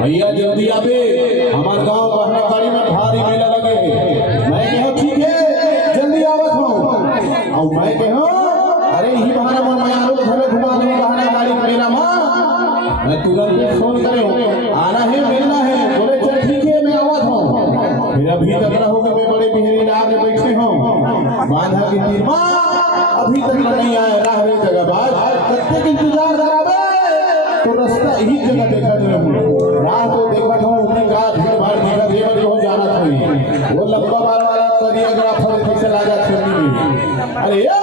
भैया जल्दी आवे, हमारे गांव बहना गाड़ी में भारी मेला लगे है। मैं कहो ठीक है जल्दी आवत हूँ। और मैं कहो अरे ही बहाना मन मैं आलू घरे घुमा दूँ बहना गाड़ी मेला माँ। मैं तुरंत फोन करे आना है मिलना है। बोले चल ठीक है मैं आवत हूँ। फिर अभी तक रहोगे मैं बड़े बिहरी आगे बैठे हूँ बांधा की तीर माँ अभी तक नहीं आया। राह रे जगह बाद कब तक इंतजार करावे तो रास्ता ही जगह देखा दे राह तो देखा था उन्हीं का भीड़ भाड़ देखा देवर हो जाना चाहिए। वो लंबा बाल वाला कोरियोग्राफर थे चला जा छेड़ी में। अरे ये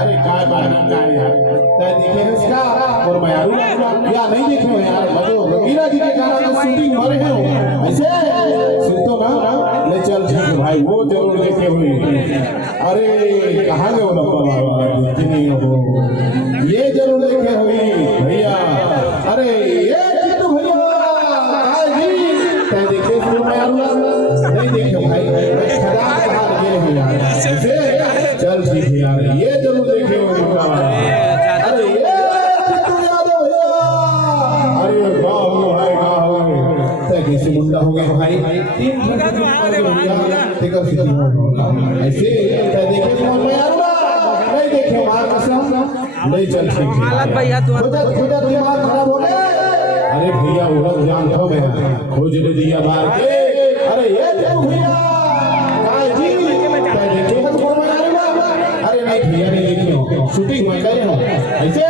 अरे काय बाना काय यार तय देखे इसका और मैं यार या नहीं देखे हो यार मजो रंगीला जी के गाना तो शूटिंग हो रहे हो ऐसे सुनतो ना ले चल ठीक भाई वो जरूर देखे हुए। अरे कहां गए वो लंबा बाल वाला नहीं हो ये जरूर देखे हुए भैया। अरे ये चित्तू भैया जी तय देखे सुन मैं यार नहीं देखे भाई खड़ा बाहर गए हो यार ऐसे चल ठीक है यार ये जरूर देखे हो। अरे ये चित्तू यादव भैया अरे वाह भाई वाह तय कैसे मुंडा हो गया भाई तीन टिकर से ऐसे तय देखे सुन मैं यार नहीं देखे मार कसम नहीं चल ठीक है भैया खुदा दिमाग खराब हो गया। अरे भैया उलझ जान हो मैं खोज ले दिया मार के। अरे ये देखो भैया काय जी काय देखे तो बोल मैं अरे नहीं भैया नहीं देखे हो शूटिंग में करे हो ऐसे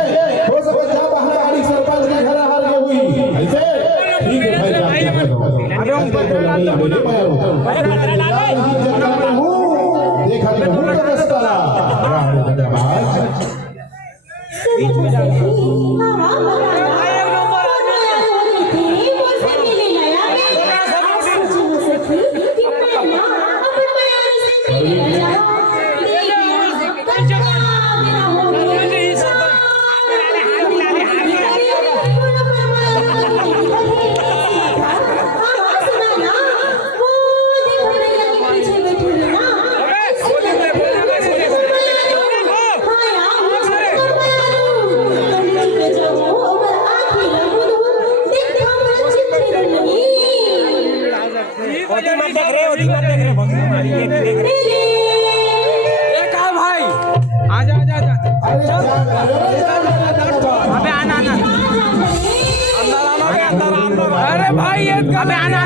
हो सब जा बहना गाड़ी सरपंच के घर हार गई हुई ऐसे ठीक है भाई जाके अरे हम नहीं बोले मैं देखा नहीं हूं तो रास्ता बीच में जा अरे भाई ये कब आना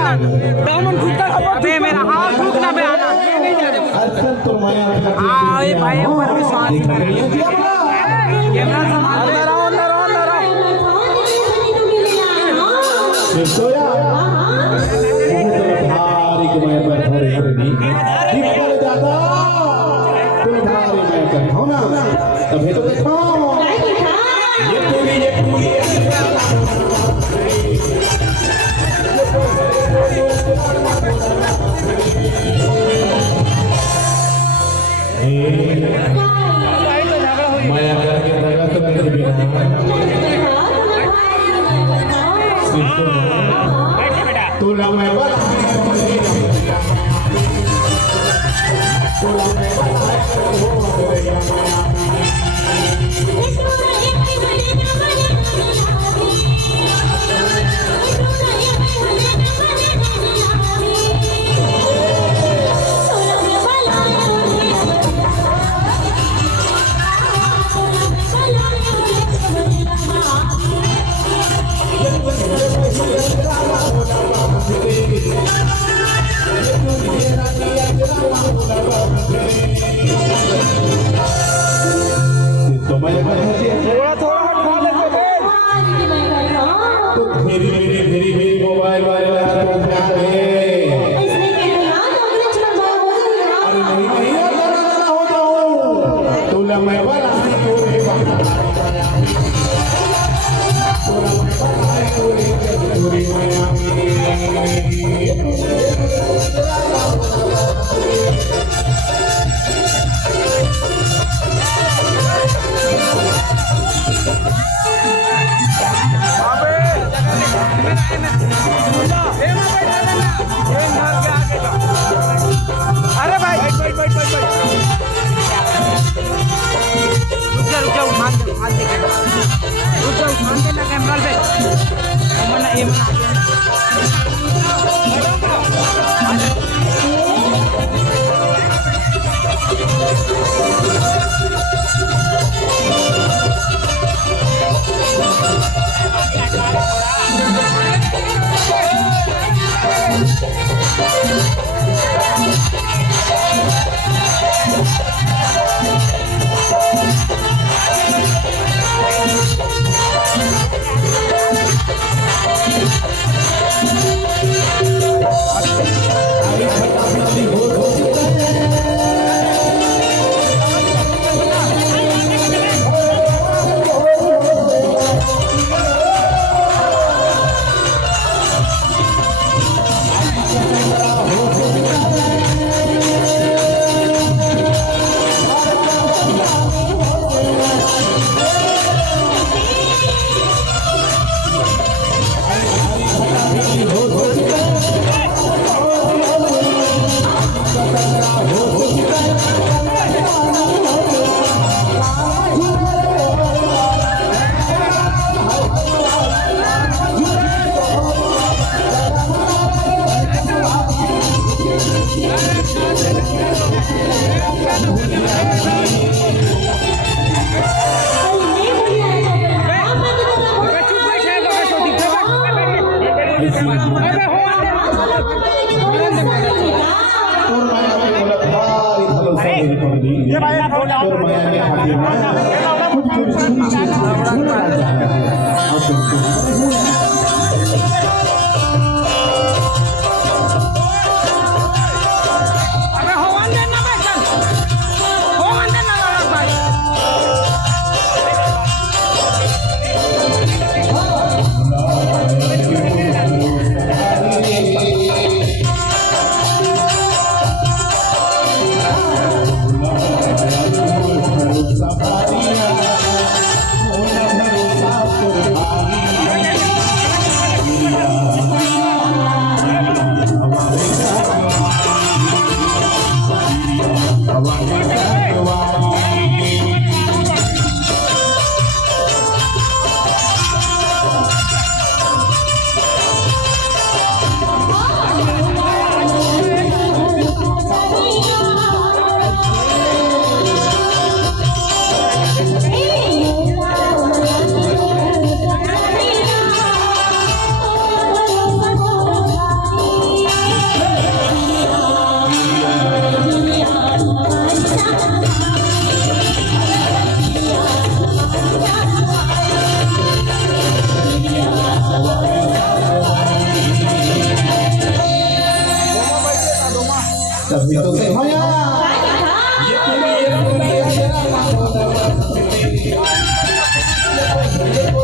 दामन घुटता अबे मेरा हाथ रुकना बे आना ये भाई ऊपर विश्वास कैमरा संभाल अंदर आओ सोया भारी के मैं पर थोड़े थोड़े नहीं निकल जाता तुम भारी मैं कर हो ना तभी तो देखो ये पूरी माया करके लगा तो मेरे बिना तू ना मैं बस तू ना मैं बस Tadi itu semuanya. Ini